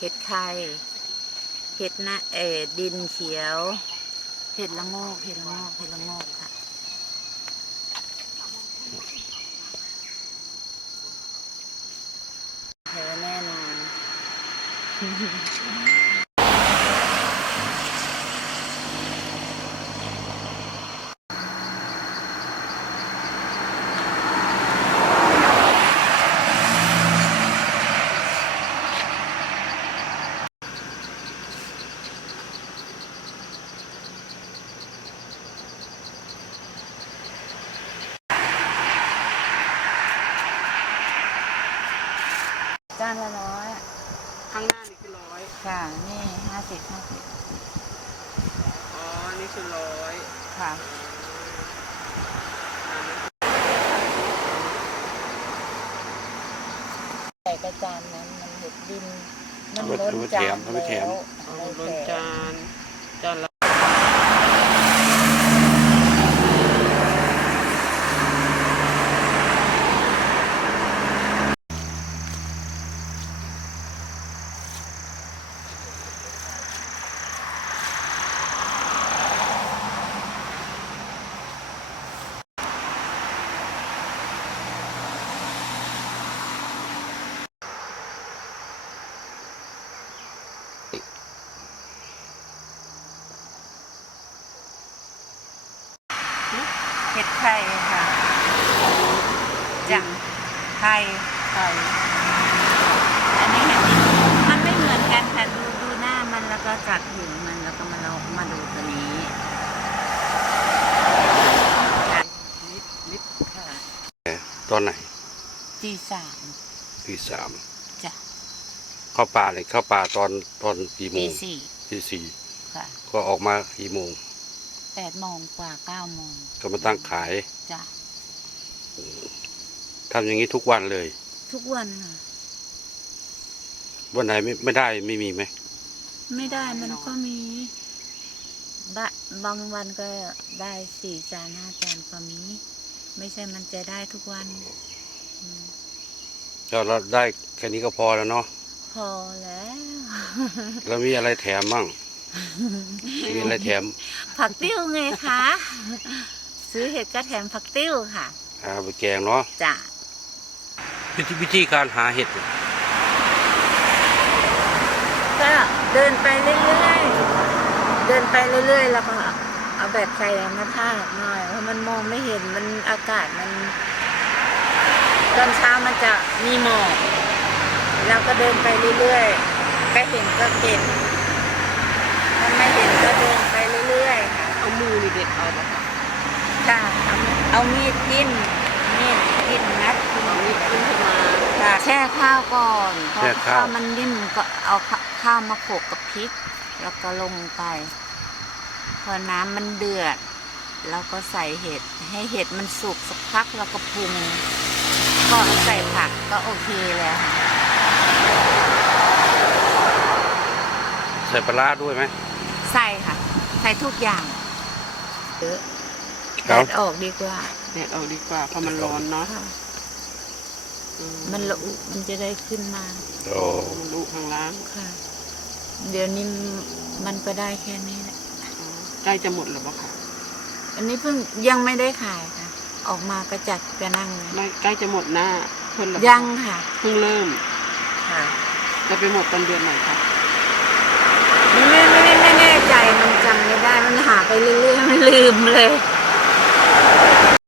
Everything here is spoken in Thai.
ห็ดไข่เห็ดนะดินเขียวเห็ดละโงกเห็ดละโงกเห็ดละโงกค่ะแท้แน่นอนจานละ100 ข้างหน้านี่คือ100 ค่ะนี่50 อ๋อนี่คือ100 ค่ะใส่กระจานนั้นมันเห็ดดินมันล้นจานแล้วล้นจานละเห็ดไข่ค่ะจ้ะไข่อันนี้เห็ดดินมันไม่เหมือนกันค่ะดูหน้ามันแล้วก็จัดหินมันแล้วก็มาดูตัวนี้ลิปค่ะตอนไหนตี3จ้ะเข้าป่าเลยเข้าป่าตอนกี่โมงตี 4 ค่ะก็ออกมากี่โมง 8 โมงกว่า9 โมงก็มาตั้งขายจ้ะทำอย่างนี้ทุกวันเลยทุกวันค่ะวันไหนไม่ได้ไม่มีไหมไม่ได้มันก็มีบางวันก็ได้4 จาน5 จานก็มีไม่ใช่มันจะได้ทุกวันเราได้แค่นี้ก็พอแล้วเนาะพอแล้วแล้วมีอะไรแถมมั่งมีอะไรแถมผักติ้วไงคะซื้อเห็ดก็แถมผักติ้วค่ะไปแกงเนาะจ้ะวิธีการหาเห็ดก็เดินไปเรื่อยๆแล้วก็เอาแบบใส่มาทาหน่อยเพราะมันมองไม่เห็นมันอากาศมันตอนเช้ามันจะมีหมอกเราก็เดินไปเรื่อยๆก็เห็นก็เก็บมันไม่เห็นก็เดินไปเรื่อยๆค่ะเอามือนี่เด็ดเอาปะคะจ้ะเอามีดจิ้มงัดเอามีดขึ้นมาค่ะแช่ข้าวก่อนพอข้าวมันนิ่มก็เอาข้าวมาโขลกกับพริกแล้วก็ลงไปพอน้ำมันเดือดแล้วก็ใส่เห็ดให้เห็ดมันสุกสักพักแล้วก็ปรุงก็ใส่ผักก็โอเคแล้วใส่ปลาร้าด้วยไหมใส่ค่ะใส่ทุกอย่างแดดออกดีกว่าเพราะมันร้อนเนาะมันละอุมันจะได้ขึ้นมามันละอุข้างล่างค่ะเดี๋ยวนี้มันก็ได้แค่นี้แหละใกล้จะหมดหรือเปล่าคะอันนี้เพิ่งยังไม่ได้ขายค่ะออกมาก็จัดก็นั่งไม่ใกล้จะหมดหน้าเพิ่นยังค่ะเพิ่งเริ่มค่ะจะไปหมดตอนเดือนไหนคะไม่แน่ใจมันจำไม่ได้มันหาไปเรื่อยๆมันลืมเลย